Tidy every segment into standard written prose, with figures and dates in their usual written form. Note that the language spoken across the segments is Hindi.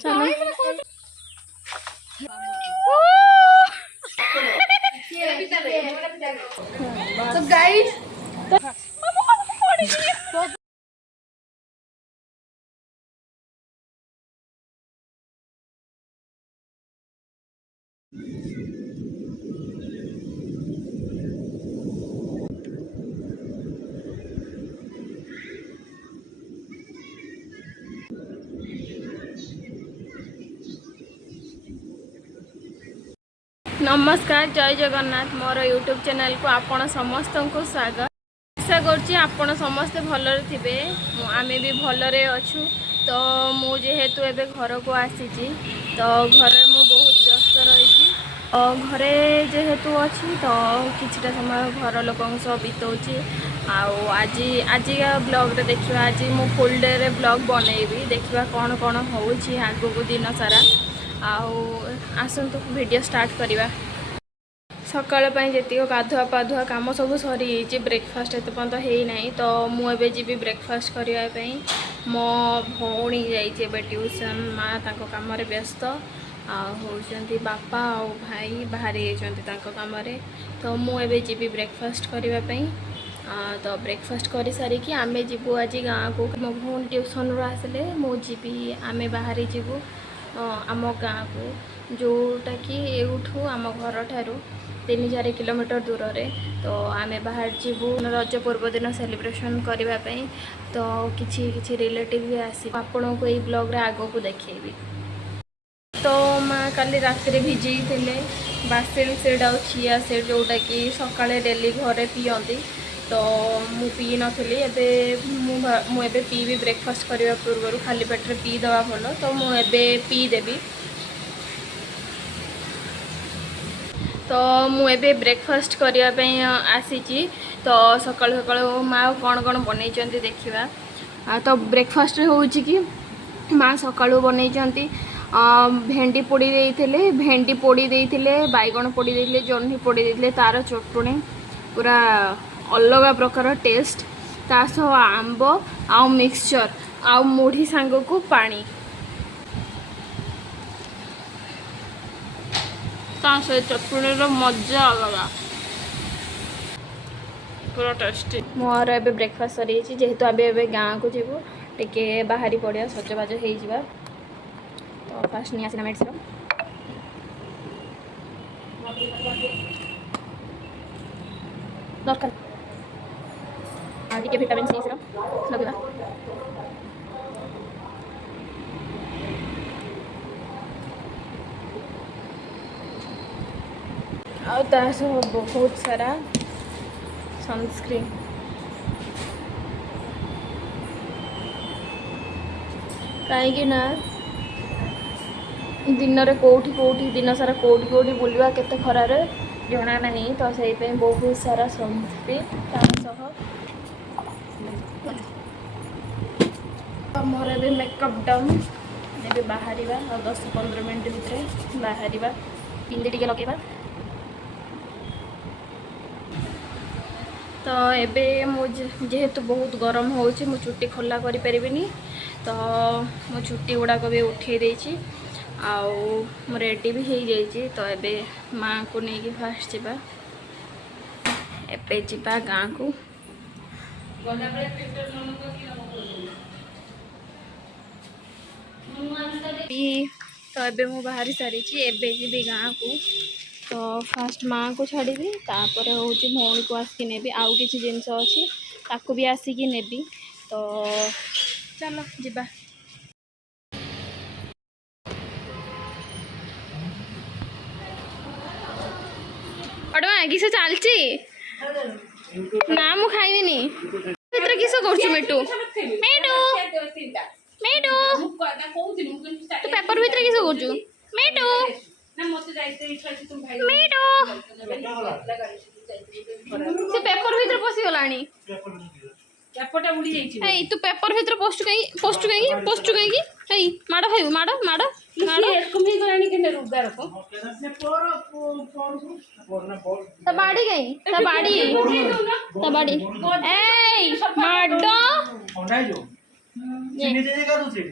चलो तो गाइस नमस्कार जय जगन्नाथ मोर यूट्यूब चैनल को आपण समस्त को स्वागत। आशा करछि आपण समस्ते भलरे थिबे आमे भी भलरे अछु। तो मु जेहेतु एबे घर को आसीची तो घरे मु बहुत व्यस्त रही घरे जेहेतु अच्छी तो किछटा समय घर लोकों सह बितौची। आज का ब्लॉग रे देखिबा आज मु फुल डे रे ब्लॉग बनैबी देखिबा कौन कौन होउची आगो को दिन सारा आसतु वीडियो स्टार्ट करवा। सकाळ जी गाधुआ पाधुआ कम सब सरी ब्रेकफास्ट एत पर्यंत होना तो मुझे जी ब्रेकफास्ट करने मो भौणी जाइए ट्यूशन माँ कम व्यस्त होती बापा और भाई बाहरी कम तो मुझे जी ब्रेकफास्ट करने तो ब्रेकफास्ट कर सारिकी आम जीवु आज गाँव को मो भौणी ट्यूशन रू आसिले मुझी आम बाहरी जीवु आम गाँ को जोटा कि एठू आम घर ठारू 3-4 किलोमीटर दूर रे तो आम बाहर जीवु रज पूर्व दिन सेलिब्रेशन करने तो किछि रिलेटिव भी आसी आपण को यही ब्लॉग रे आगो को देखेबी। तो माँ काली राति भिजई थे बासिल सीड आ चिया सीड जोटा कि सकाळे डेली घरे पियंती तो मु पी नी एबे पीबी ब्रेकफास्ट करने पूर्व खाली पेट पी दवा भल तो मुझे पी देवी। तो मुझे ब्रेकफास्ट करने आसी तो सकाल सकाल माँ कौन कौन बन देखा। तो ब्रेकफास्ट हो कि माँ सकाल बन भेंडी पोड़ी देते भेंडी पोड़ी देते बैगण पोड़ी देते जह्नी पोड़ी देते तार चटुणी पूरा अलग प्रकार टेस्ट तासह आंब आ मिक्सचर आ मुढ़ी सांग को पानी से चटुणी मजा अलग पूरा टेस्टी। मोर एबे ब्रेकफास्ट सरी जेहेतु आबे गाँव को जीवु टिके बाहरी पड़िया सजबाज हो तो फास्ट नहीं आसना मेडिसिन दरकार विटामिन सी लगेगा। और बहुत सारा सनस्क्रीन कहीं ना दिन में कौटी कौटी दिन सारा कौटी कौटी बुलवा केते खरार जना नहीं तो से बहुत सारा सनस्क्रीन मोर ए मेकअप डन ए बाहर 10-15 मिनट भितर बाहर पिंदी टे लगेगा। तो एबे जेहेतु बहुत गरम हो चुट्टी खोला कर पारिनी तो मो चुट्टी गुड़ाक भी उठे देछि आउ रेडी भी हो जाइए। तो एबे माँ को लेकिन फास्ट जावा एबे जावा गाँ को तो एबे मु बाहरी सारी एबे जी गाँ को तो फास्ट माँ को छाड़ी तापर हूँ भौणी को आसिक नेबी आउ किसी जिनस अच्छी ताकू भी आसिक नेबी तो चलो जिबा। किस चलची ना मु खाइबिनी भीतर किस कर मिटू मेटू मेटू तू पेपर भीतर किस कर मेटू मेटू से पेपर भीतर पसी गलानी पेपरटा उड़ी जाई ए तू पेपर भीतर पोस्ट कई ए माडो खाइबू माडो माडो माडो एकम ही गलानी केने रुदार को त बाड़ी गई त बाड़ी ए माडो चिनी जे का दूसरी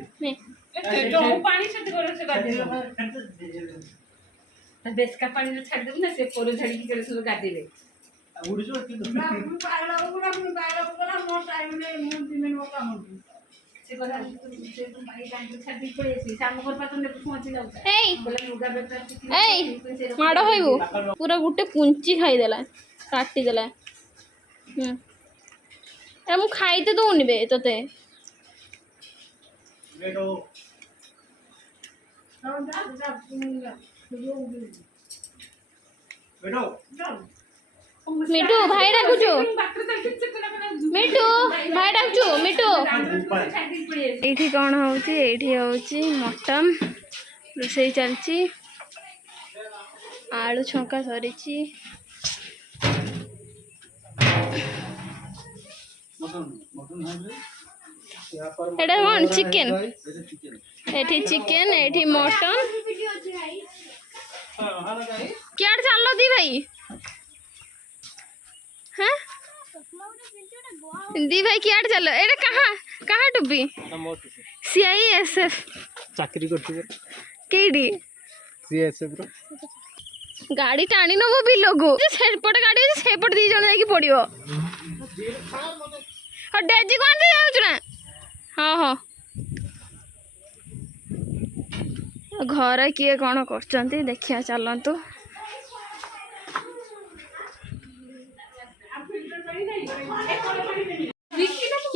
जो पानी छट करे से गादी तो बेस का पानी जो छट दे ना से पोरो झड़ी के से गादी ले उड़ जो कि पागला बोला मो टाइम ने मो दिन में काम से बोला से तुम भाई टाइम छट दी पड़े से शाम को पातन ने पहुंची जाऊ एई बोला लुगा बेटा एई माड़ होइबो पूरा गुटे पुंची खाई देला काटी देला ए मु खाइते दउनी बे तते बेटो बेटो मिठू भाई डाकुचु मिठू भाई डाकुचु मिठू एठी कौन होउची एठी होउची मटन रोसई चलची आलू छंका सरीची एटा कौन चिकन एठी चिकन एठी मटन क्या चल दी भाई हाँ दी भाई क्या चल एटा कहाँ कहाँ टुपी CISF चाकरी करती केडी सीएसएफ रो गाड़ी टाणी नबो बिलगु सेपट गाड़ी अछि सेपट दी जण जाकी पड़ियो और डेजी कोन से जाउछ ना हां हां घर किए कौन करचंती देखिया चलंतु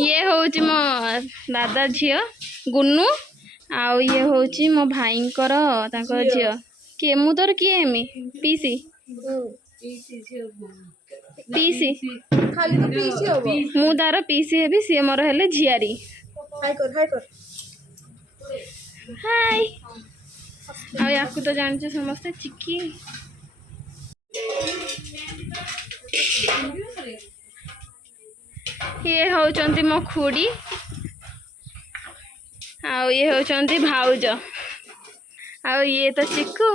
ये होउची मो दादा झियो गुन्नू आउ ये होउची मो भाईंकर तांकर झियो के मु तोर किए हेमी पीसी पीसी खाली तो पीसी होबो मु तार पीसी हेबी सी मोर हेले झियारी हाय कर हाय आ याकू तो जानछ समस्त चिक्की ये होचंती मो खुड़ी आ ये होचंती भाउज आ ये तो चिक्कू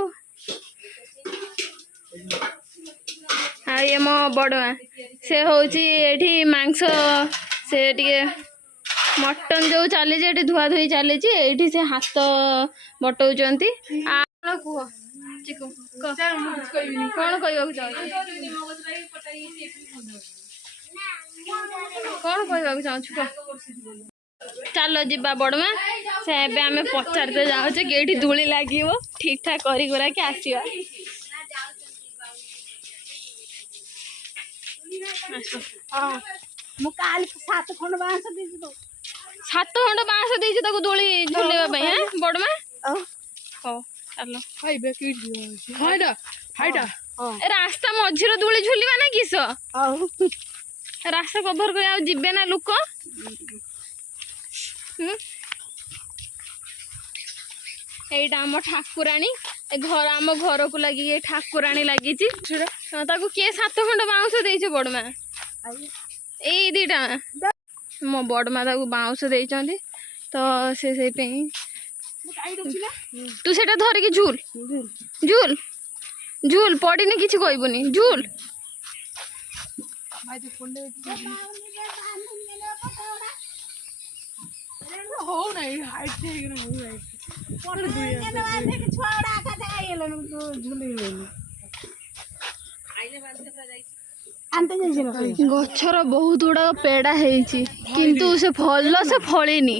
आ ये मो बड़मा से होची एठी मांस से टिके मटन जो चली जे धुआ धुई चली एठी से हाथ बटौचंती आ कुह चिक्कू कौन कहबाक चाहछ कौन कहबाक चाहछ चलो जीवा बड़मा से एबे आमे पचारते जाउछे केठी धूली लागिवो ठीक ठाक करी करा के आसीबा हां मु काल 7 खंड बांस देछि तो 7 खंड बांस देछि ताको धूली झुलेबा पई हैं बड़मा हो चलो खाइबे की दियो खाइडा खाइडा रास्ता मझिर धूली झुलिबा ना किस आउ रास्ता कभर कर आ जिबे ना लोक एटा आम ठाकुराणी घर आम घर को लगी ये ठाकुराणी लगी ताको किए 7 खंड बाउंस देइछ बड़मा ए दीटा मो बड़मा ताको बाउंस देइछंती तो से पे तू सेटा धर के झूल झूल झूल पड़ीने किछि कहबुनी झूल हो नहीं हाइट से हो नहीं पर दुनिया के छोड़ा का जाइलन तो झूली लेनी आइले बांधे पर जाई आनते जाइछन गछर बहुत गुड़ा पेड़ा हेछि किंतु से फल से फळेनी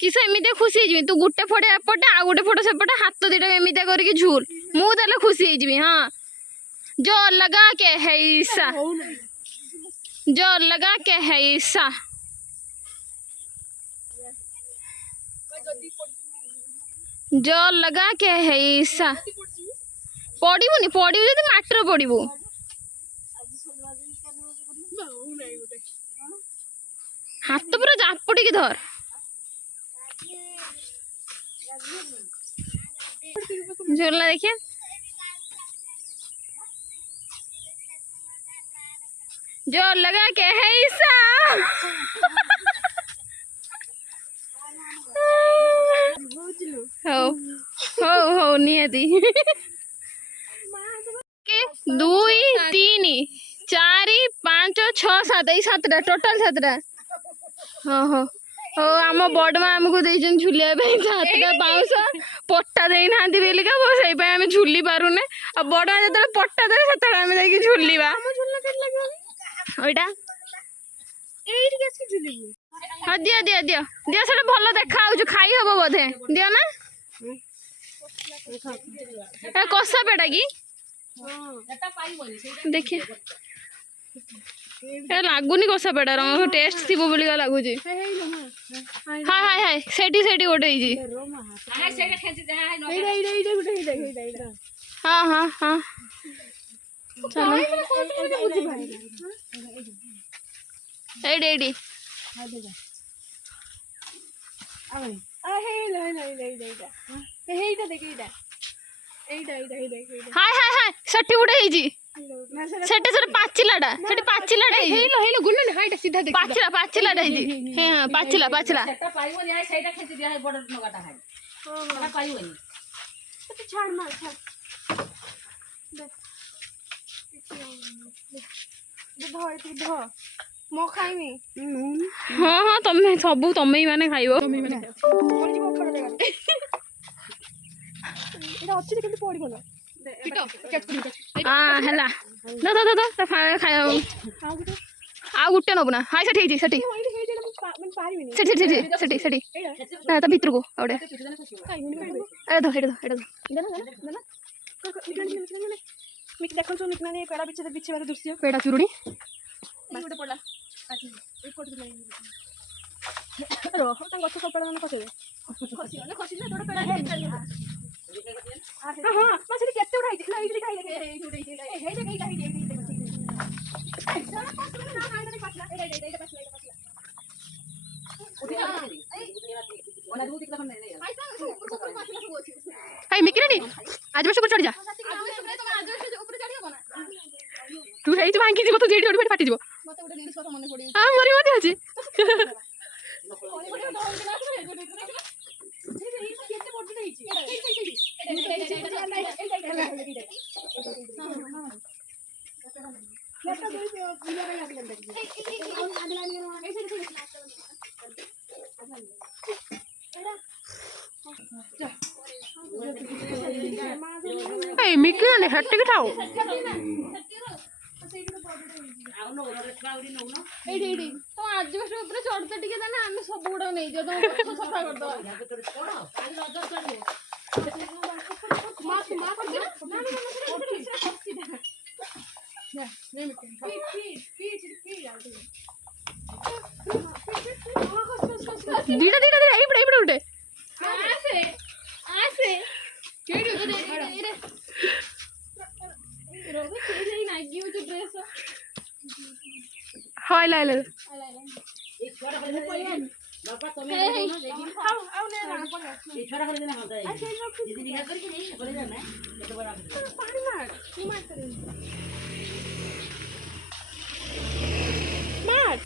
किस एमिते खुशी होइजबी तू गुटे फड़े एपटे आ गुटे फड़ सेपटे हाथ दीटा एमिते करके झूल मु ताले खुशी होइजबी हां जो लगा के है ईसा जो लगा के है ईसा जो लगा के है ईसा पड़बुनि पड़ू जदि माटर पड़बू हाथ पूरा जापटी धर झूलना देखिए जो लगा के है ईसा हो हो हो नियति के 2 3 4 5 6 7 टोटल 7टा हाँ हाँ हो आम बड़ माँ आमको देइछन झुलिया पे 7टा बाउंस पट्टा देई नांदी बेलिका सेई पे हम झुली पारुने आ बड़ माँ जतले पट्टा दे सेतले हम जाई झुलिबा ओइटा एइठी केस झुलिबू हाँ दियो दियो दियो दियो से भल देखा खाई हम बोधे दियो ना कषा पेटा कि देखिए लगुनि कषा पेटा रंग टेस्ट थी बोली लगुच हाय हाय हाय सेठी सेठी गोटे हाँ हाँ हाँ चलो एडी हाय हाय हाय सेठी गोटे सेटे से पाचिलाटा सेठी पाचिलाटा हेलो हेलो गुल्लन हाइटा सीधा देख पाचिला पाचिलाटा हे हां पाचिला पाचिला सेटा पाइबोनी आइ सेटा खेंची दिया है बड़ नगाटा है सेटा पाइबोनी तो छाड़ मार छाड़ दे धो मो खाइमी हां हां तमे सब तमे ही माने खाइबो तमे माने कोन जी खड़ा जगह एटा अछि केते पड़ी गलो हां हला द द द द खायो आ गुटे नबना हाय सेठी सेठी सेठी सेठी सेठी सेठी ना त भितर को औडे ए दो हेड दो मिक देखो तो निकना ने पेड़ा बिछे वाला दृश्य पेड़ा चुरुड़ी गोटे पडला आछि ए कोट दे रो ता गछ कपड़ा मन खसे खसी ना थोड़ा पेड़ा हां हां मछली केते उठाई ना इधर खाई दे हे दे हाय मिकिरानी आज बस ऊपर चढ़ जा तू हेई तो भांगी जीव तो जेडी ओडी फाटी जीव मते उडे दिन सर मने पड़ी हां मरी मते अछि ए मिकिरानी हट्टे के ठाओ एडी तो आज बस ऊपर चढ़ते टिके देना हम सब गुडा नहीं जो तो सफा कर दो माफ माफ कर ना नहीं दीड़ा दीड़ा दीड़ा एई बड़े उठे आसे केडी रे रोबे केडी नहीं गिव जो ड्रेस हाय ला ला एक छोटा कर दे बापा तमे आओ ने ना एक छोटा कर देना होता है दीदी निकाल करके नहीं बोले जाना है तो बड़ा पानी मार तू मार कर मार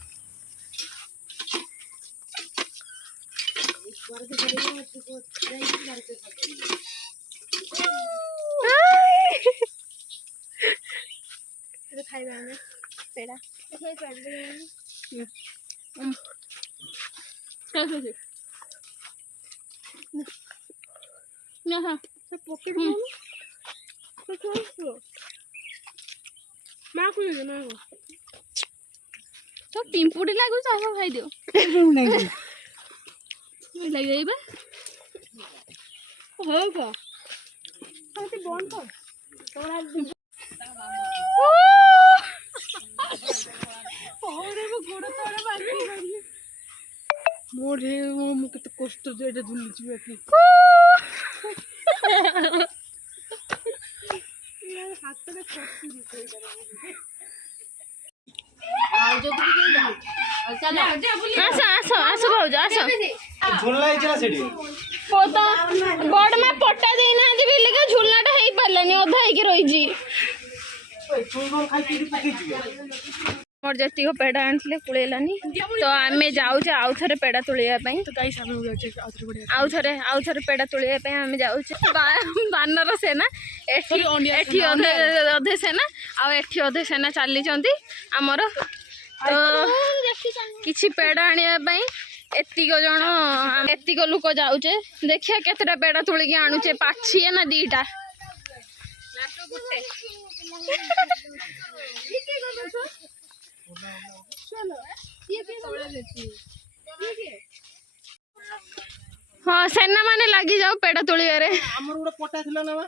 एक बार से करेंगे तो ट्राई करके तो खाइबा हमें पेड़ा हे कर दे चल ना हां सब पॉकेट में तो छोड़ मां को दे मां को तो टिम्पुडी लागु चाहो खाइ दियो नहीं लग जाइबा हो का तो बंद कर तोरा ओरे वो गोड़ तोड़े बाकी करिए मोर हे वो मुके तो कष्ट जेडे झुली छी एथि यार हाथ में खस्सी दिखे आओ जो भी गई जा चल जा बोली आसो आसो आसो भाउज आसो झुलना इचला सेठी ओ तो बड़ में पट्टा देना जे बिल्ली के झुलनाटा हेई परलानी अधा हेई के रही जी ओए चुनगोल खाइ के पके जिवे मोर जस्ती को पेड़ा आनले कुळेलानी तो आमे जाऊ जे आउ थरे पेड़ा तुलिया पई तो गाइस हम हो जाए आउ थरे पेड़ा तुलिया पई आमे जाऊ छे बानर सेना एठी अधे सेना आ एठी अधे सेना चाली चंती हमर तो किछि पेड़ा आनिया पई एतिक जन एतिक लोक जाऊचे देखिया केतेटा पेड़ा तुलिकी आणुचे पाछिए ना दीटा हाँ सेना माने लगी जाओ पेड़ा तुलिबारे ଆମର ଗୋଟେ ପଟା ଥିଲା ନା ମା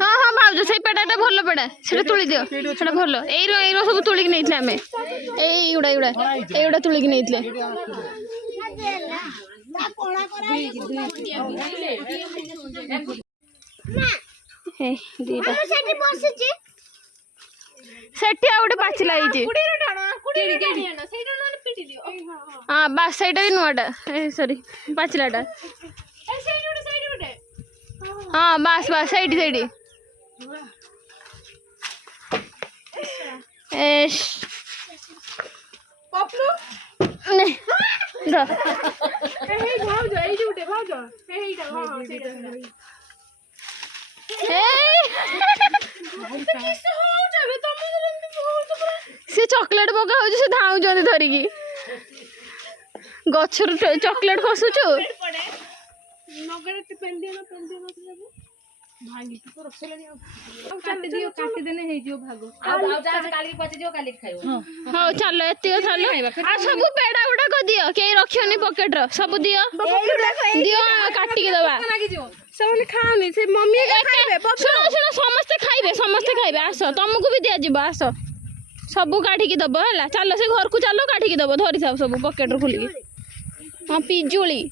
हाँ हाँ भाउज से पेड़ाटा भल पेड़ा से तुली दियो से भल एरो सब तुलिक नहीं आम एगुड़ा तुलिक नहीं सेठी आ गोटे पाचिला हाँ बास सहीटा भी नुआटा सॉरी पाचिलाटा हाँ बास बास सही सही से चॉकलेट पका हो से धाउं धरिकी गछर चॉकलेट खसुचु हाँ चल एत सब पेड़ा गुड़ाक दियो कई रखियोनी पकेट सब दियो दियो काटिकी दबा शुण समस्ते खाइबे आस तुमको भी दिया जीव आस सब काटिकी दब है चल से घर को चलो काटिकी दब धरी था सब पकेट खोलिकी हाँ पिजुली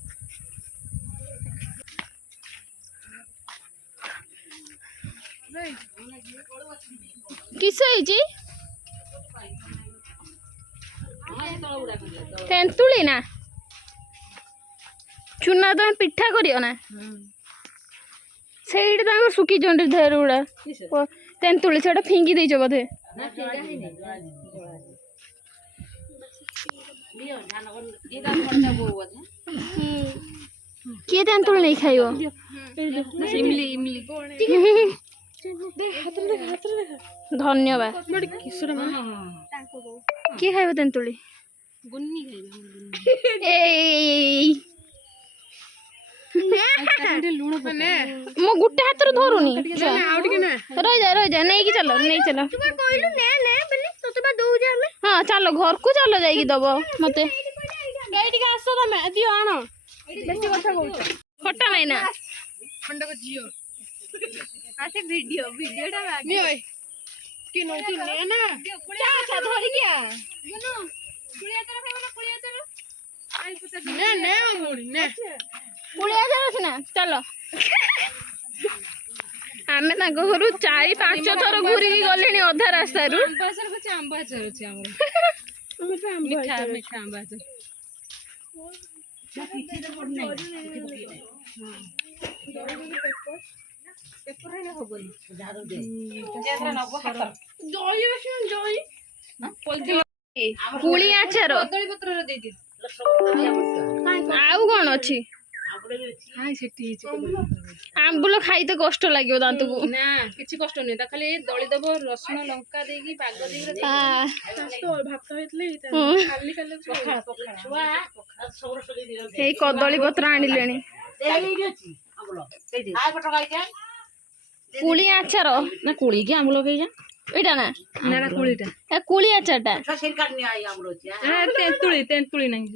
किस तेंतुली ना चुना तुम पिठा करियो ना से सुखी धेर गुड़ा तेंतुली से फिंगी देच बोधे किए तेंतुली नहीं खाइबो धन्यवाद किए खाइबो तेंतुली मो गुटे हाथ धरुनी रही जा नहीं कि चलो नहीं चलो हाँ चलो घर को चलो जाइए दब मत आस तुम दियो आण फटा नहीं ना वीडियो कि चलो आम घर 4-5 थर घूरी गले अधा रास्ता पुली आचार आउ कौन अच्छी आंबुल खाई तो कष्ट लगे दांत को ना किसी कष्ट नहीं खाली दली दब रसुण लंका देगी पाग देगी कदली पत्र आनिले पुली आचार ना कुड़ी के आंबुल कई एटा ना ना कुड़ीटा कुली आचारटा तेंतुली तेंतुली नहीं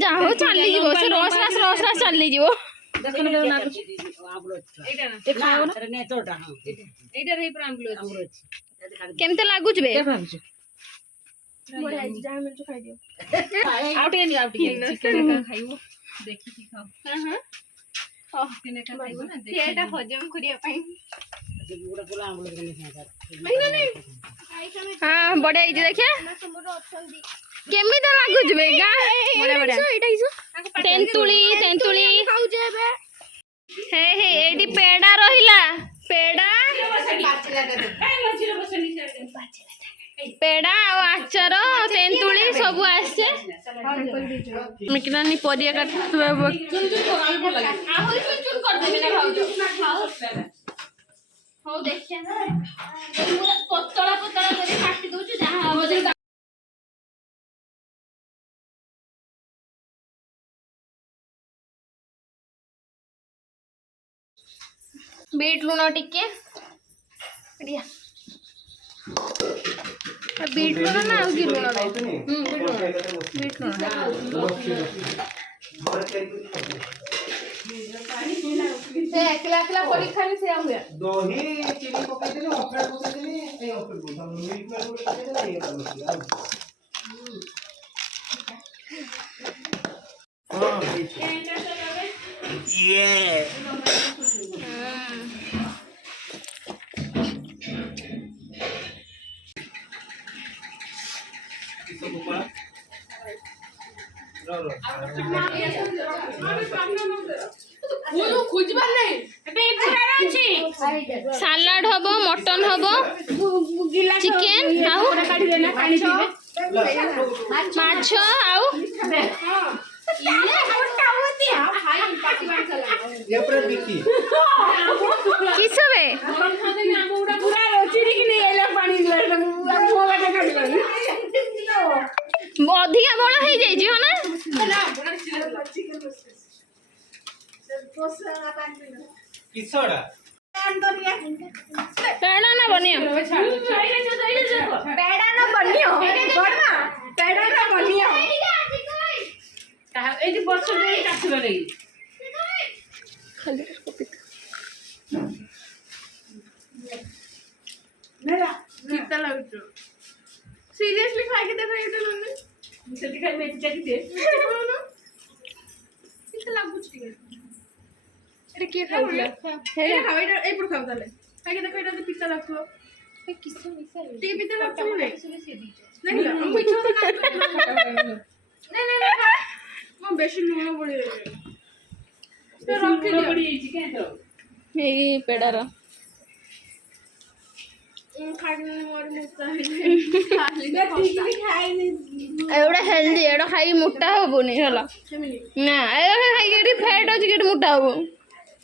जाओ चली जीवो से रस रस चली जीवो केमते लागुच बे हाँ बढ़िया देखिए केमी लागुच बे तेंतुली तेंतुली हे हे एडी पेड़ा रहिला पेड़ा पेड़ा और आचार तेंतुली सब आसे मिकरानी परिया काटुवा हो देखिए पतला पतला काटी दउछु जहां बीट लुण टिके बीट लुण ना आउ कि लुण बीट लुण से एकला एकला परी खाली से हुए दही चीनी पकाई देले ऑफर पकाई देले ए ऑफर बोल मिल्क में पकाई देले ये कर ये सालाड हबो मटन हबो चिकेन आउ माछ आउ ये पूरा बिकी कि सबे अधिका बड़ हो जाइए हो ना किसड़ा पेड़ा ना बनियो पेड़ा ना बनियो बड़मा पेड़ा ना बनियो এই যে বছর ধরে কাটছিল রে खाली मेरा कितना लागतो सीरियसली खाके देखो এটা লনে সেটি খাই মেথি চাটি দে কিতা লাগুছ ঠিক আছে এটা কি খাইলা এটা খাও এটা এই পুরো খাও তাহলে খাকে দেখো এটা পিতা লাগতো ए किससे मिसा ती पिता लागतो না सुने से दीजिए नहीं ना हम कुछ नहीं मैं बेशी लूण पड़े तो रख লুণ পড়ি যাইছি কেন তো ए पेड़ा रो खाने मोर मुक्ता खाली एवढा हेल्दी एवढा खाई मोटा हबोनी होला ना एवढा खाई केटी फैट अछि केटी मोटा हबो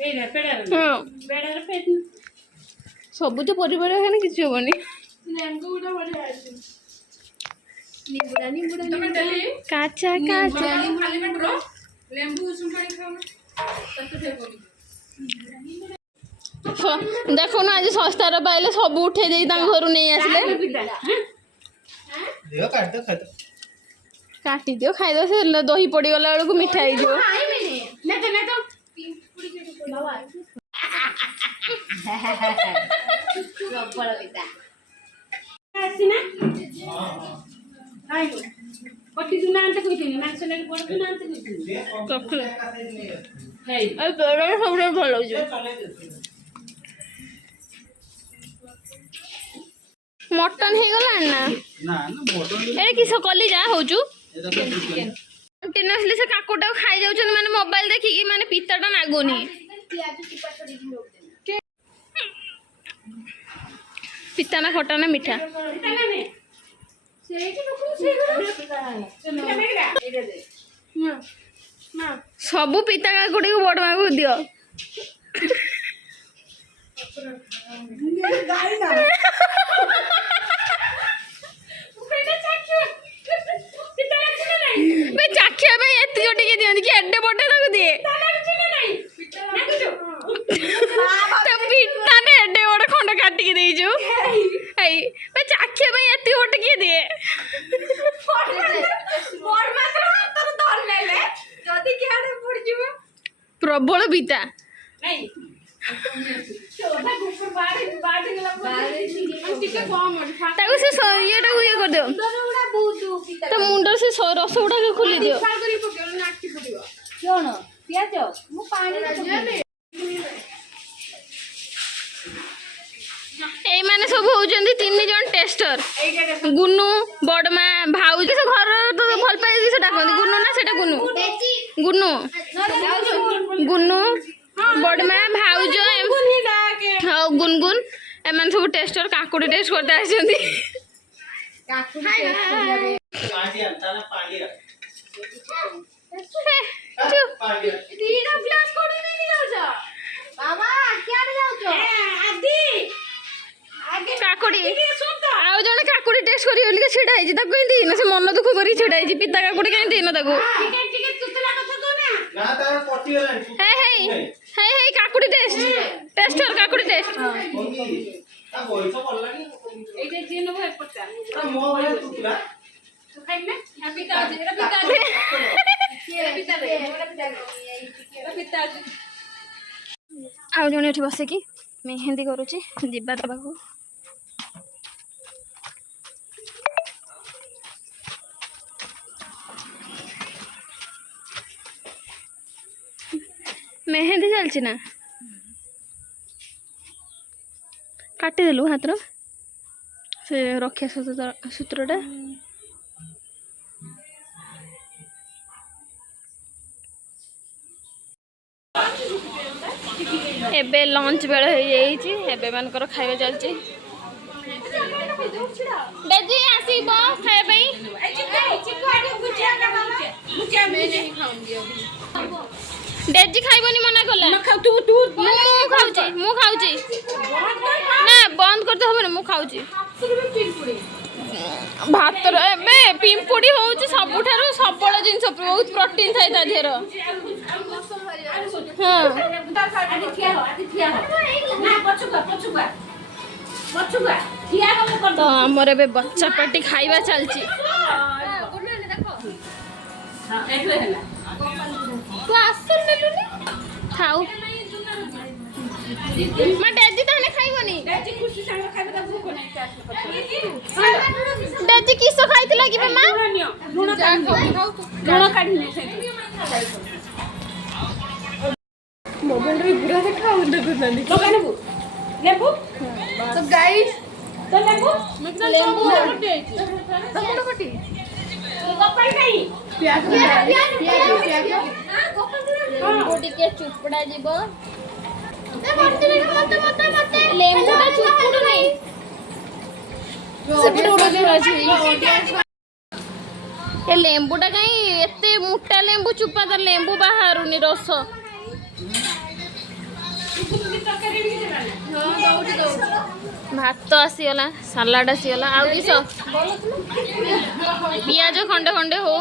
এই না পেড়ার हां পেড়ার ফেট ସବୁଜ ପରିବାର ଖାନେ କିଛି ହବନି नींबू गुड़ा बड़े আছে नींबू তুমি ডেলি काचा काचा नींबू खाली में ब्रो नींबू उसमें पानी खाओ ना तब तो देखो ना आज सस्तार पाइले सब उठे दे घर नहीं आसले देह काट दे खा काटी दियो खाई दो से दही पड़ी गला बेलू मिठा हो आई मैंने नहीं तो প্রবল বিতা আসি না আই কটি দিন আনতে কইছিনি মাংস লাগি বড় দিন আনতে কইছিনি হেই सब भल मटन हो गला ना ना ना मटन ए किस कली जा होचु एदा तो चिकन कंटिन्यूअसली से काकोटा खाई जाउछन माने मोबाइल देखि कि माने पित्ताटा नागोनी पित्ता ना खटा ना मीठा सबू पिता काकुड़ी को बड़ माँ को दियो बे चाखिया में एत जोटी के दियंती कि एड्डे बड्डे ताको दिए तो पिता ने एड्डे बड़ खंड काटी के देइजु एई बे चाखिया में एत होट के दिए मोर मात्र तर धर लेले जदी केडे पड़ जीव प्रबल पिता नहीं छोटा गुफर बाहर गेला हम टिके कम ताको से येटा ये कर दियो दोनों बहुत पिता तो मुंडर से रस गुड़ा के खोली दियो साल करी पकेल नाटकी पड़ियो कौन पियाज मु पानी ए माने सब होउचंदी तीन जन टेस्टर गुन्नू बड़मा भाउज से घर तो भल पाई से डाकंदी गुन्नू ना सेटा गुन्नू गुन्नू गुन्नू बड़मा भाउज हाँ गुनगुन एमन सब टेस्टर काकुड़ी टेस्ट करते आछंदी पांडिया ताना पांडिया चुप पांडिया तीन ग्लास कोडी नहीं जाओ जा बाबा क्या जाओ जो आदि आगे काकुड़ी ये सुन आउ जने काकुड़ी टेस्ट करी ओली के छिडा है ताको हिंदी ना से मन दुख करी छिडा है पिता काकुड़ी के हिंदी ना ताको टिकट टिकट तुतला कथा तो ना ना तार पटी गला हे हे हे हे काकुड़ी टेस्ट और काकुड़ी टेस्ट ତା ବୟସ ଗଲାଣି ଏଇଟା ଯିଏ ନବ ଏପଟଟା ମୋ ଭଳିଆ ଟୁକୁରା ତୁ ଖାଇବୁ ନା ପିତା ଅଛି ଏଟା ପିତା ଅଛି ଏଟା ପିତା ଦେ ଏଟା ପିତା ଅଛି ଆଉ ଜଣେ ଏଠି ବସିକି ମେହେନ୍ଦି କରୁଛି ଯିବା ଦେବାକୁ। मेहंदी चलची ना काटिदेलु हाथ से रक्षा सूत्रटा एबे लंच बेल हो जाइए एबे मानकर खाଇବା चलची डेजी आसीबो खाଇବା डेजी खाइबनी मना कला मु खाउची ना बंद करते हबे मु खाउची भात एबे पिंपुड़ी होउची सबुठारु सबळ जिंस बहुत प्रोटीन थाई ता धेर हां तो हमर एबे बच्चा पार्टी खाइबा चलची तू आसर नेलुनी खाऊ मा डेजी ताने खाइबनी डेजी खुशी संग खाइबा त भूख नै डेजी किसो खाइतिला कि मां लूण काढी नै मोबाइल रे बुरा देखा देखु नंदी तो कानबू लेबू तो गाइस तो लेबू लेबू टमाटो कटी कपाई नहीं प्याज लेंबू टिके चुपड़ा जीवो लेंबूटा चुपुड़ नहीं ये लेंबूटा कहीं एते मोटा लेंबू चुपा तो लेंबू बाहरुनी रस भात तो आसीगला सलाड आसीगला आउ किस पियाज खंडे खंडे हो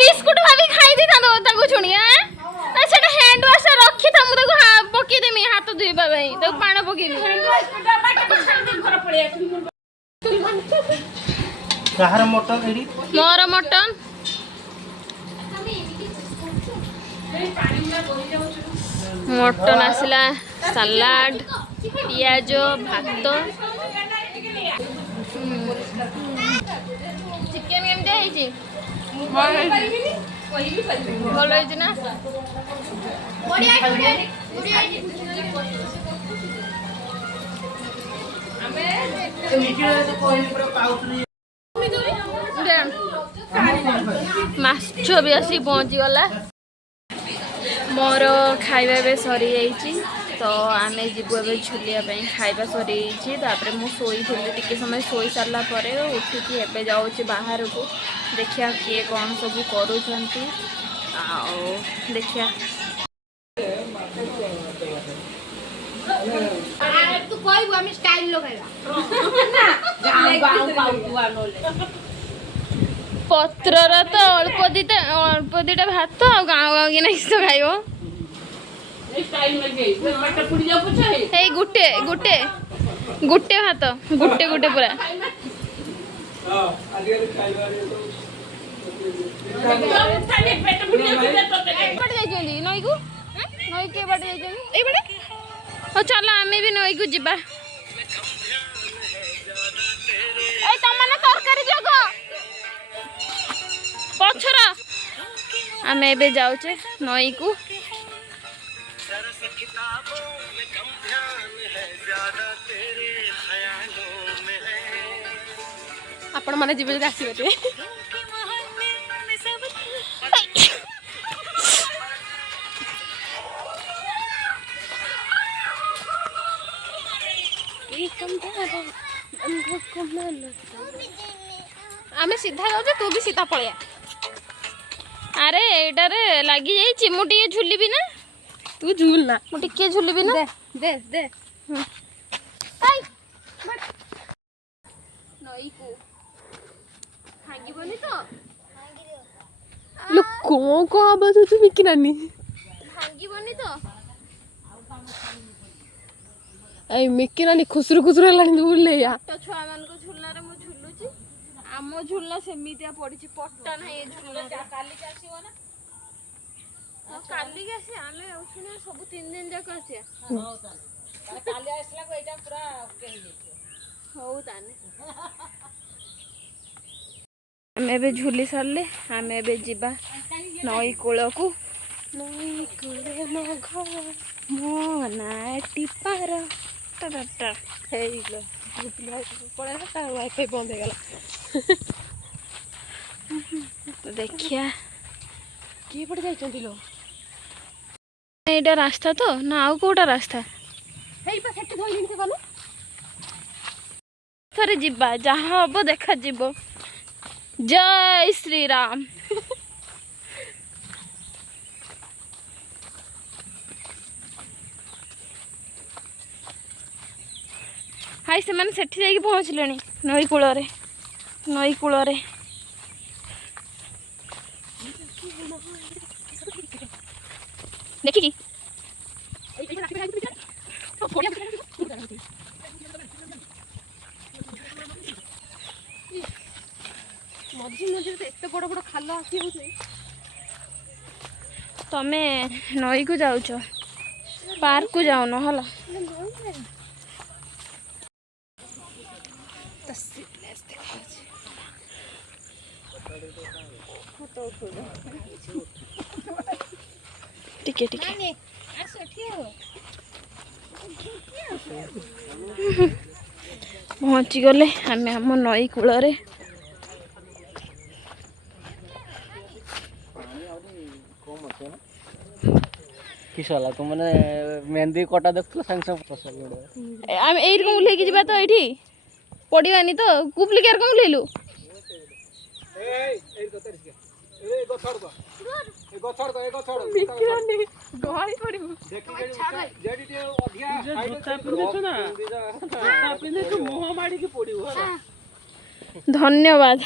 बिस्कुट भाभी खाई दी था छुणिया सेटा हैंड वाश रखी था मुझे पकई देमी हाथ धोइबा भाई तो पानी पकेली କାହାର ମଟନ ଏଠି मोर मटन मटन आसला सलाड पियाज भात चिकेन केमती है भल है ना माछ भी आसी पहुँची गला मोर खाଇବା ଏବେ ସରିଯାଇଛି ତ ଆମେ ଯିବୁ ଏବେ ଝୁଲିବା ପାଇଁ ଖାଇବା ସରିଯାଇଛି ତାପରେ ମୁଁ ଶୋଇଥିଲି ଟିକେ ସମୟ ଶୋଇ ସାରିଲା ପରେ ଉଠିକି ଏବେ ଯାଉଛି ବାହାରକୁ ଦେଖିବା କିଏ କ'ଣ ସବୁ କରୁଛନ୍ତି ଆଉ ଦେଖିବା तू कहबो हम स्टाइल लगाइबा पत्रर तो अल्प दीटा भात आ गाँव गाँव कि नहीं तो खाइब गुटे गुटे गुटे भात गुटे गुटे पूरा नई को नई के बाटे चल आम भी नई को जीवा तमने तरकारी जग पछर आम ए जाऊे नई को आपण मैंने जीवे जब आसवे आम सीधा जाऊे तू भी सीधा पलिया अरे एटारे लगी जाइए मुझे झुलबी ना तू झुल ना मुझे झुलबी ना दे दे दे ନଈକୁ ଭାଙ୍ଗିବନି ତ? लो को आवाज होती मिकी नानी ଭାଙ୍ଗିବନି ତ? आई मिकी नानी खुसरू हेलानी बुले या ଛୋଟ ଛୁଆମାନଙ୍କ ଝୁଲାରେ ମୁଁ ଝୁଲୁଛି। ଆମ ଝୁଲା ସେମିତିଆ ପଡ଼ିଛି, ପଟା ନାହିଁ ଏ ଝୁଲାରେ। କାଲିକି ଆସିବ ନା? ହଁ କାଲିକି ଆସିବା, ଆମେ ଶୁଣିବା ସବୁ 3 ଦିନ ଯାକ ଆସିବା। କାଲି ଆସିଲାକୁ ଏଇଟା ପୁରା ଓକେ ହେଇଯାଇଥିବ। ହଉ ତାହେଲେ ଆମେ ଏବେ ଝୁଲି ସାରିଲେ, ଆମେ ଏବେ ଯିବା ନଈ କୂଳକୁ। ନଈ କୂଳେ ମୋ ଘର ମୋ ନାଁଟି ପାର ହେଇଗଲା ପଳେଇଲା ତା ୱାଇଫାଇ ବନ୍ଦ ହେଇଗଲା ଦେଖିଆ କିଏ ପଟେ ଯାଇଛନ୍ତି लो ଏଇଟା ରାସ୍ତା ତ ନା ଆଉ କୋଉଟା ରାସ୍ତା? ହେଇ ପା ସେଠି ଧଇଲିଣି ସେ ଗଲେ ଥରେ ଯିବା, ଯାହା ହବ ଦେଖାଯିବ। ଜୟ ଶ୍ରୀରାମ। ହାଇ ସେମାନେ ସେଠି ଯାଇକି ପହଞ୍ଚିଲେଣି ନଈ କୂଳରେ। ନଈ କୂଳରେ ଦେଖିକି ମଝି ମଝିରେ ତ ଏତେ ବଡ଼ ବଡ଼ ଖାଲ ଆସି ହଉଛି। ତମେ ନଈକୁ ଯାଉଛ, ପାର୍କକୁ ଯାଉନ ହେଲା। ଟିକେ ଟିକେ ପହଞ୍ଚିଗଲେ ଆମେ ଆମ ନଈ କୂଳରେ। କିସଲା ତୁ ମାନେ ମେହେନ୍ଦି କଟା ଦେଖୁଥିଲ ସାଙ୍ଗେ ସାଙ୍ଗେ ପଶିଗଲ। ଆମେ ଏଇଠି କଣ ଓହ୍ଲେଇକି ଯିବା ତ? ଏଇଠି ପଡ଼ିବାନି ତ? କୁପ୍ଲିକାର କଣ ଓହ୍ଲେଇଲୁ? ଧନ୍ୟବାଦ।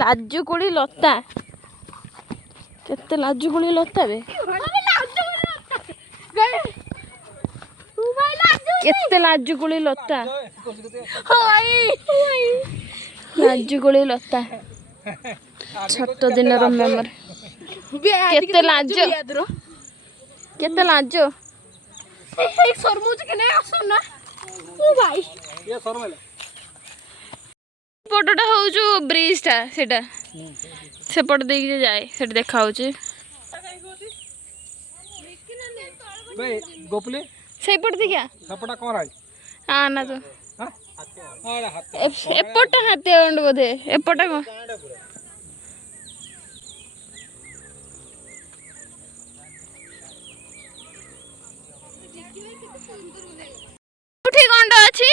ଲାଜୁକୁଳି ଲତା, କେତେ ଲାଜୁକୁଳି ଲତା ବେ, କେତେ ଲାଜୁକୁଳି ଲତା, ଲାଜୁକୁଳି ଲତା, ଛୋଟ ଦିନର ମେମୋରି। କେତେ ଲାଜ, କେତେ ଲାଜ। ସେପଟଟା ହଉଛି ବ୍ରିଜଟା, ସେଇଟା ସେପଟ ଦେଇକି ଯେ ଯାଏ ସେଠି ଦେଖା ହଉଛି। ଗୋପଲି ସେଇପଟ ଦେଖିଆ ସେପଟା କଣ ରାଇ ନା ତ ଏପଟଟା ହାତୀ ଅଣ୍ଡ ବୋଧେ, ଏପଟଟା କଣ? କୋଉଠି ଗଣ୍ଡ ଅଛି?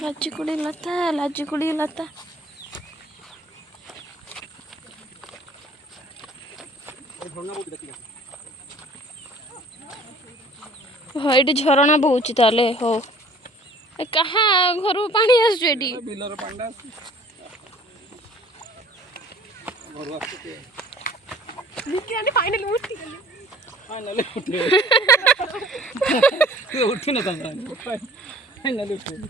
ଲାଜୁକୁଳି ଲତା, ଲାଜୁକୁଳି ଲତା। ହଁ ଏଠି ଝରଣା ବହୁଛି ତାହେଲେ। ହଉ, କାହା ଘରୁ ପାଣି ଆସୁଛି ଏଠି? ବିଲର ପାଣିଟା ଆସୁଛି ଘରୁ ଆସୁଛି। ଫାଇନାଲି ଉଠିଗଲି। ଫାଇନାଲି ଉଠି ନ ଫାଇନାଲି ଉଠିଗଲି।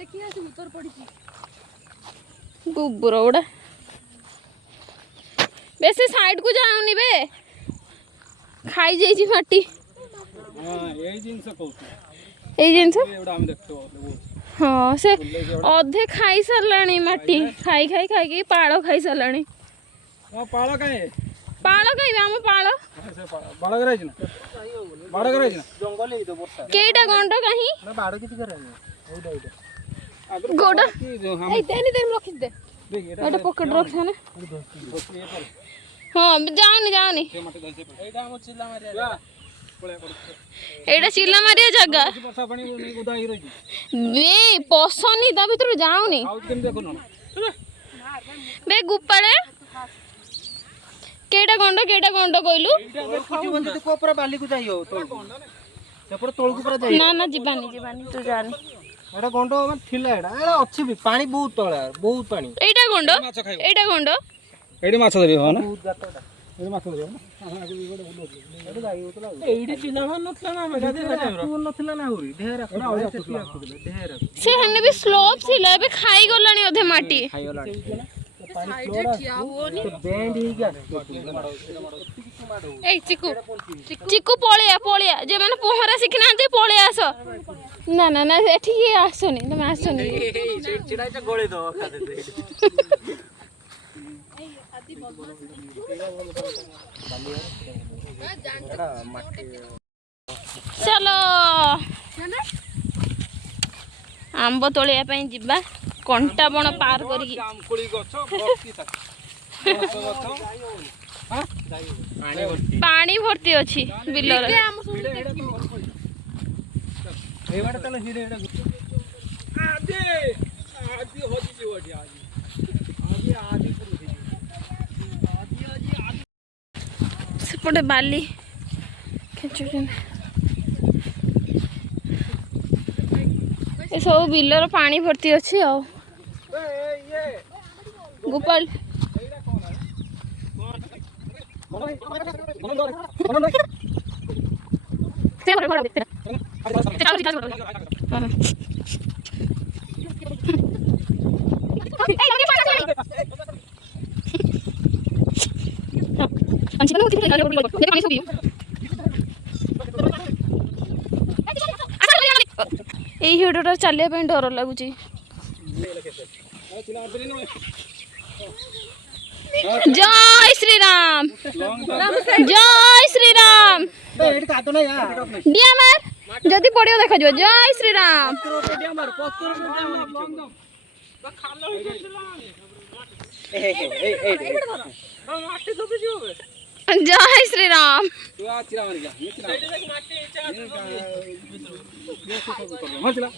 ଦେଖି ଆସି ଭିତର ପଡ଼ିଛି ଗୁବୁର ଗୁଡ଼ା ବେଶୀ ସାଇଡକୁ ଯାଉନି ବେ, ଖାଇଯାଇଛି ମାଟି। ଏଇ ଜିନିଷ କହୁଛି, ଏଇ ଜିନିଷ ଆମେ ଦେଖୁ। ହଁ ସେ ଅଧେ ଖାଇ ସାରିଲାଣି ମାଟି, ଖାଇ ଖାଇ ଖାଇକି ପାଳ ଖାଇ ସାରିଲାଣି। ପାଳ କାହିଁ? ପାଳ ଖାଇବେ ଆମ ପାଳ। ବାଡ଼ କରାଇଛି ନା, ବାଡ଼ କରାଇଛି ନା, ଜଙ୍ଗଲ ହେଇଥିବ ବର୍ଷା। କେଇଟା ଗଣ୍ଡ କାହିଁ? ବାଡ଼ କିଛି କରାଇନି। ଗୋଟା ଏଇ ତେନି ତେନି ରଖିଦେ, ଏଇଟା ପକେଟ ରଖ ନା। ହଁ ଯାଉନି ଯାଉନି, ଏଇଟା ଚିଲା ମାରିଆ ଜାଗା ବେ, ପଶନି ତା ଭିତରୁ, ଯାଉନି ବେ ଗୁପାଳେ। केटा गंड कहलु देखो पूरा बाली को जाइयो सेपटे तळकु पूरा जाइयो ना ना जीवानी तू जानी एटा गंड माने थिला एटा अछि भी पानी बहुत तळे बहुत पानी एटा गंड एडी माछ धरियो ना बहुत जातटा एडी माछ धरियो ना एटा जाइयो तो एडी पिला मान नथला ना मजा दे तू नथिला ना हुरी ढेरा ढेरा से हने भी स्लोप थिला बे खाई गलानी अधे माटी खाइयोला साइड रे ठिया होनी बैंड ही गया ए चिकू पळिया जे माने पोहरा शिखना जे पळिया आस ना ना ना एठी आसोनी तुम आसोनी चिड़ाइटा गोळे दो खा दे चलो आंब तोलिया ପାଇଁ ଯିବା कंटा बण पार करी जामकोली गछ भर्ती था गछ हां पानी भर्ती अछि बिलर ए बाटा चलो हिरे एटा आदे होजी जीवटी आदि सेपटे बाली खेचुछन ए सब बिलर पानी भर्ती अछि आ गोपाल এই ভিডিওটা চালিয়া ପାଇଁ ଡର ଲାଗୁଛି जय श्री राम जय श्री राम एटा काटो ना यार डिया मार जदी पडियो देखा जो जय श्री राम डिया मार पस्तर माटी सब जियो जय श्री राम तू आ चिरा मार गया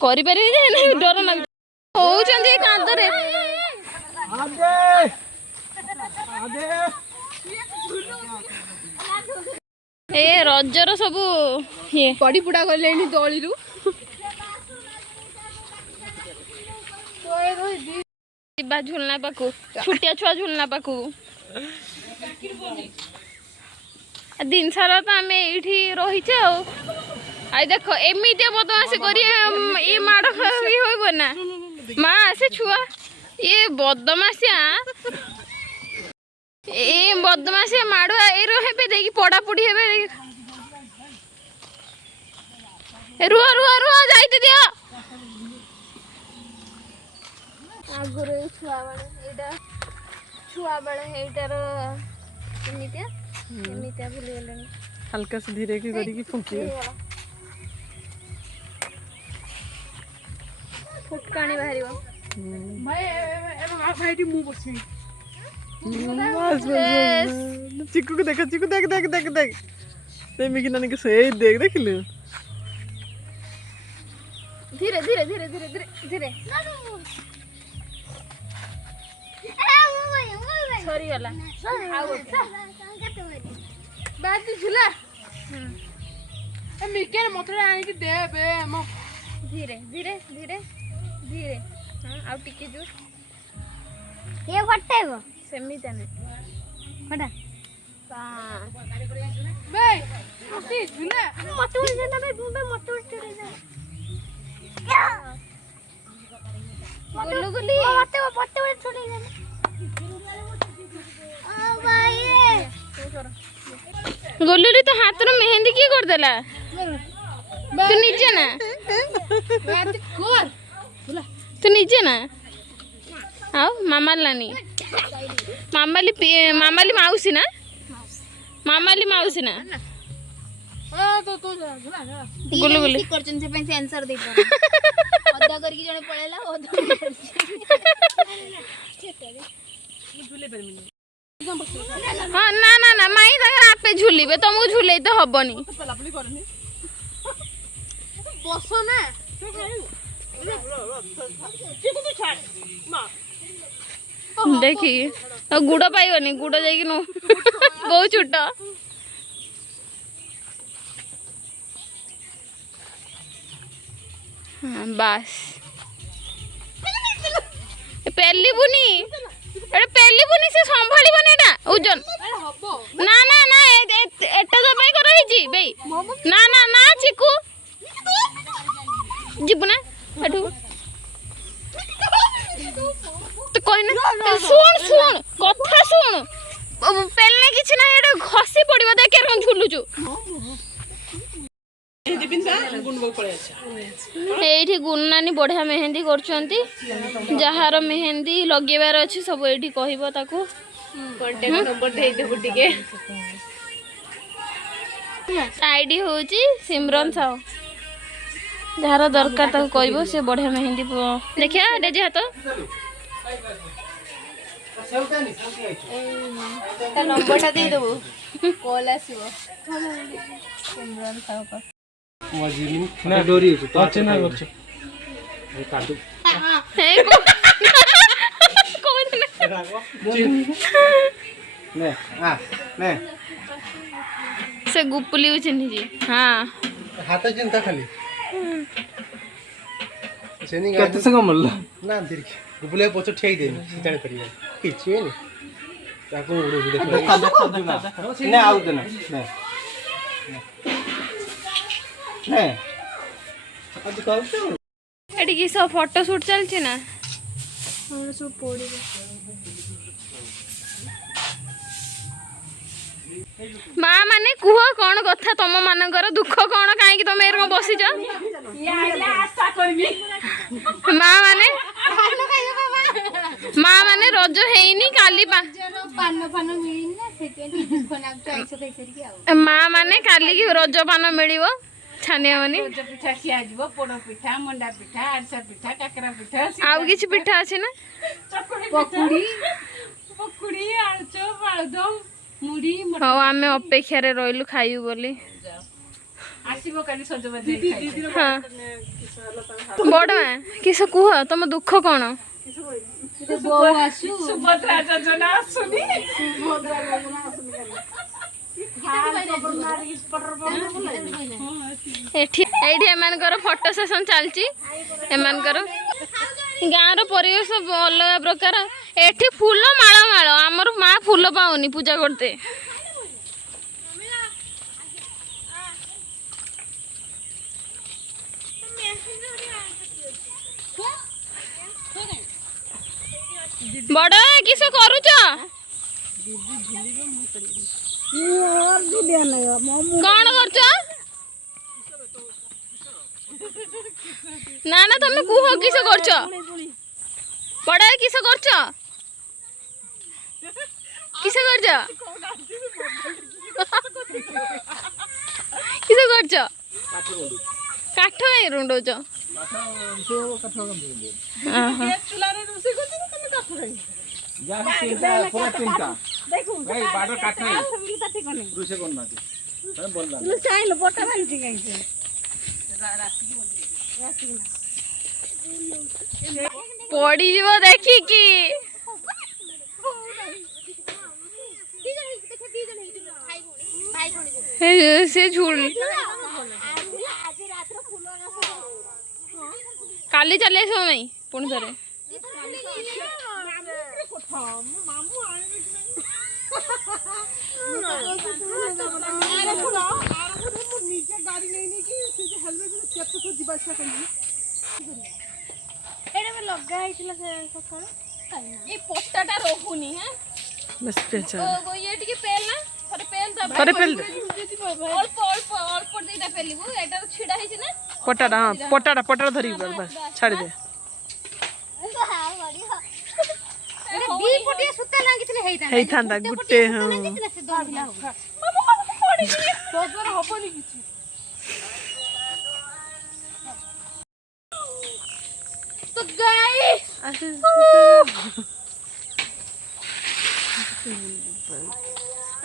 करि पारि डर ना होउचंदी कांद रे ए रजर सब ये पड़ी पुड़ा गलेनी दळीरु बा झुलना पाकू छुटिया छुआ झुलना पाकू दिन सारा तो आम ये रहीचे आई देख एमती बदमाशी कर ये माड़ हो ना माँ आसे छुआ ये बदमाशिया ये बदमाशिया माड़ुआ ये हेबे देखी पड़ापड़ी हेबे रुआ रुआ रुआ जाइते दिया आगुरे छुआ बेले एटार एमितिया भूली गले हल्का से धीरे की करी फुंकी फुटकाणी बाहर भाई मुंह बसी बस चिकू को देखो चिकू देख देख देख देख तेमी की नानी के से देख देख ले धीरे धीरे धीरे धीरे धीरे धीरे सॉरी वाला बैठ झूला मिके मथुरा आनी की दे बे म धीरे धीरे धीरे धीरे हां आ टिके जो ये फटेगो सेमिता ने फटा बे मती झूला मत उड़ जा बे मत उड़ जा गुल्लू गुल्ली मत उड़ छोड़ जा ओ भाई गुल्लू तो हाथ रो मेहंदी की कर देला तू नीचे ना तू नीचे ना आओ मामा लानी मामाली माउसी ना मामाली माउसी ना तो झूला गुल्लू गुल्ली करचन से पे आंसर दे अदा करके जने पळेला अदा हाँ ना ना ना माई तक आपे झूलिबे तुमको झूले तो हबनी बसो ना देखिए तो गुड़ पाइबनी गुड़ जाइए नु बहुत छुट हाँ बस पेलिबुनी एटा पेलिबुनी से संभाळिबनी एटा ओजन ना ना ना एटा तो पई कर रही बे ना ना ना चिकू जीबु ना एठू तो कोई ना सुन सुन कथा सुन पेलने किछि ना एटा घसी पड़िबो देख के झुलुचु एठी गुन्नानी बढ़िया मेहंदी करछंती जहार मेहंदी लगेबार अछि सब एठी कहबो ताकू कांटेक्ट नंबर दे देबो टिके आईडी होची सिमरन साव जहार दरकार ताकू कहबो से बढ़िया मेहंदी देखिया डेजे हाथ ता नंबरटा दे देबो कॉल आसीबो सिमरन साव का ना डोरी है तो अच्छे ना करछो ए काटू हे कोन ने आ ने से गुपली चिन्ह जी हां हाथ चिंता खाली सेनी केते संग मल्ला ना दिर गुबले पोछो ठेई दे जाने परिबा किछि नि ताको उड़ो देखो ने आउ दे ना ने ने आज कहू एटी की सब फोटो शूट चलछि ना माँ माने कुह कौन कथा तुम मानकर दुख कौन कहीं तुम एरम बसीच माँ माने रज हैनी काली माँ माने काली की रज पान मिलिबो छानिया बनी पिठा खिया जीवो पोड़ पिठा मंडा पिठा आरसा पिठा काकरा पिठा आउ किछि पिठा अछि ना पकुड़ी पकुड़ी आलचप आलुदम मुड़ी हाँ आमे अपेक्षा रे रहिलु खाइबु बोली आसीबो काली सजबाजी खाइ हाँ बड़ माँ किस कुह तुम दुख कौन बो आसु सुभद्रा योजना सुनी एठी एमानकर फोटो सेशन चलची एमानकर गाँव परिवेश अलग प्रकार एठी फूल माल माल आमर माँ फूल पाऊनी पूजा करते बड़ किस करुच कौन करछ ना ना तुम कुह किस करछ बड़ा किस करछ किस करछ किस करछ काठ में रुंडोच जा चिंता पूरा चिंता भाई बाडर काट नहीं रुसे कोन नाती अरे बोल ला पड़ी जीवो देखी की से झूल काली चले समय पुणी थरे पट्टाटा रोहुनी है बस पेचा ये टिके पेल ना थरे पेल थरे पेल अल्प अल्प अल्प देटा पेलिबो एटा छिडा हिछ ना पटाटा हाँ पटाटा धरी बस छाड़ दे हेई थांदा गुट्टे हाँ तो गाइस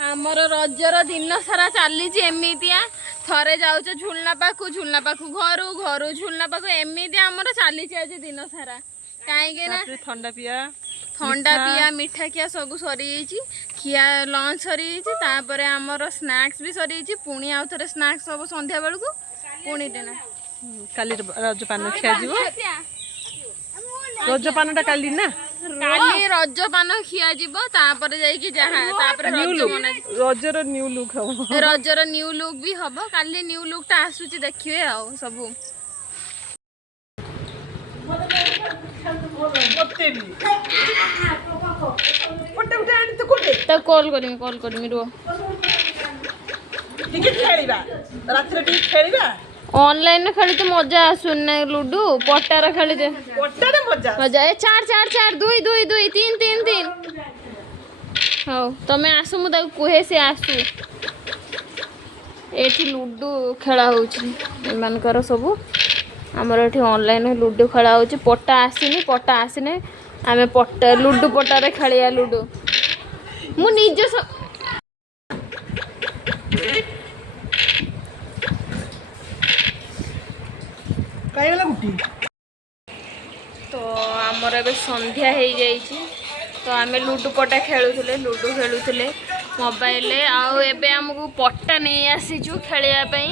आमर रजर दिन सारा चली एमितिया थरे जाऊच झुलना पाखु घरू घरू झुलना पाखु एमितिया आमर चली आज दिन सारा कहीं ना ठंडा पिया थंडा पिया मिठा खिया सब सरी खिया लंच सरी तापर आमर स्नैक्स भी सरी पुणी आउ थे स्नैक्स सब संध्या बेलू पुणी डिनर काली रजपान खियाଯିବ रजपानटा काली ना काली रजपान खियाଯିବ तापर जाइकी जहाँ तापर रजर न्यू लुक हम रजर न्यू लुक भी हम काली न्यू लुकटा आसूची देखिए आउ सब तो कॉल करमी रुह ऑनलाइन खेली तो मजा आसुन ना लुडू पट्टार खेली दे मजा ए 4 2 2 2 3 3 3 हाँ तमें आसु मुझे कहे से आसु ये लुडू खेला होकर सब आमर ये ऑनलाइन लुडू खेला हो पट्टा आसनी आम पट्टा लुडू पट्टारे खेलिया लुडू मु निज तो आमर ए संध्या हो जाइए तो आम लुडू पट्टा खेलुले मोबाइल आउ एबे हमको पट्टा नहीं आसीचु खेलियापाई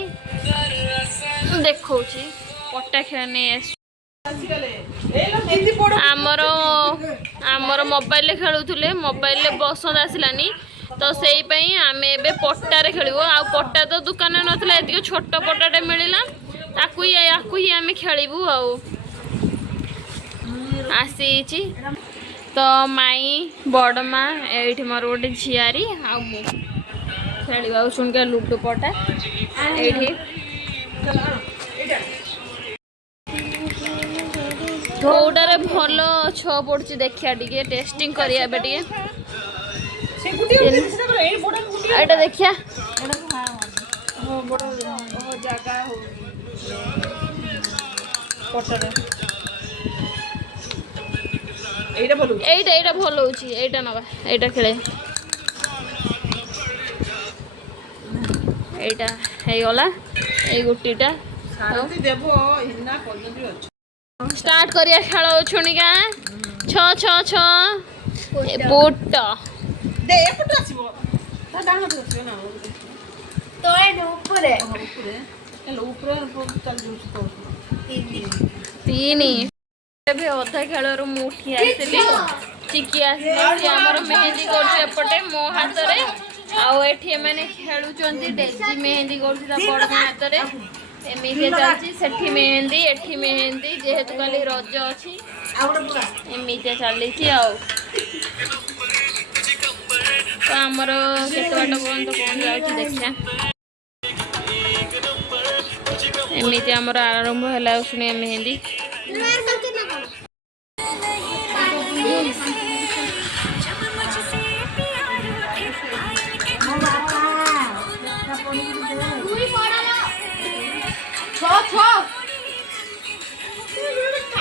देखा पट्टा खेल नहीं आस आमर मोबाइल खेलुले मोबाइल पसंद आसलानी तो से आम ए पट्टारे खेलु आ पट्टा तो दुकान नाला ये छोट पट्टाटे मिलला ही आम खेलू आसी तो माई बड़मा ये मोर गोटे झियारी आ खेल सुनकर लुडू पट्टा ये कौटारे भल छ पड़ी देखिया टे टेस्टिंग करिया एटा देखिया এইটা ভালো হচ্ছে এইটা নবা এইটা খেলে এইটা ହେଇଗଲା এই গুটিটা स्टार्ट करिया खेल छुणिका 6 6 6 पुट दे एपट आसीबो ता डाण तो आसीबो ना तो ए ऊपर है हेलो ऊपर चल जो तो तीन ଏବେ ଅଧା ଖେଳରୁ ମୁଁ ଉଠି ଆସିଲି ଚିକି ଆସିଲି ଆମର ମେହେନ୍ଦି କରୁଛି ଏପଟେ ମୋ ହାତରେ ଆଉ ଏଠି ଏମାନେ ଖେଳୁଛନ୍ତି ଡେଜି ମେହେନ୍ଦି କରୁଛି ତା ବଡ଼ ହାତରେ ଏମିତି ଚାଲିଛି ସେଠି ମେହେନ୍ଦି ଏଠି ମେହେନ୍ଦି ଯେହେତୁ କାଲି ରଜ ଅଛି ଏମିତି ଚାଲିଛି ଆଉ ତ ଆମର କେତେ ବାଟ ପର୍ଯ୍ୟନ୍ତ କଣ ଯାଉଛି ଦେଖିବା ଏମିତି ଆମର ଆରମ୍ଭ ହେଲା ଶୁଣିଆ ମେହେନ୍ଦି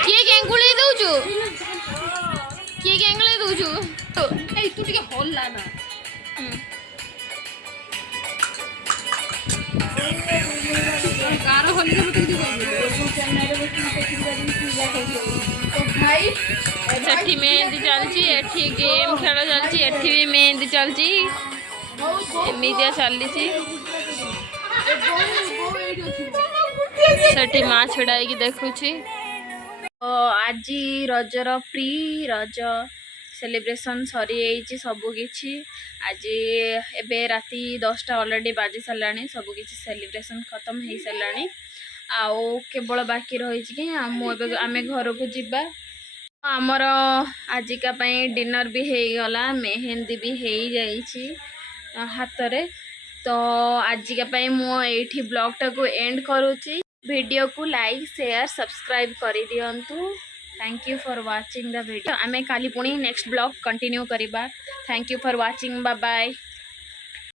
किए गेंगुली दउछु किए गेंगुली दउछु ए तू टिके हल्ला ना कार हल्ली तो तू भाई सेठी मेहंदी चलची एठी गेम खेल चलची एठी भी मेहंदी चलची एमितिया चलीची सेठी माँ छिड़ाई की देखुची तो आज रजर प्री रज सेलिब्रेशन सरी सबकि आज एबे राति 10टा ऑलरेडी बाजी साराणी सबकि सेलिब्रेशन खत्म हो साराणी आउ केवल बाकी रही कि आम घर को जीवा आमर आजिका डिनर भी हो गला मेहंदी भी हो जाइए हाथ रे तो आजिका मुझे ब्लॉगटा को एंड करुच्ची वीडियो को लाइक शेयर सब्सक्राइब कर दिंतु thank you for watching the video आमे काली पुणी नेक्स्ट ब्लॉग कंटिन्यू करिबा thank you for watching bye bye.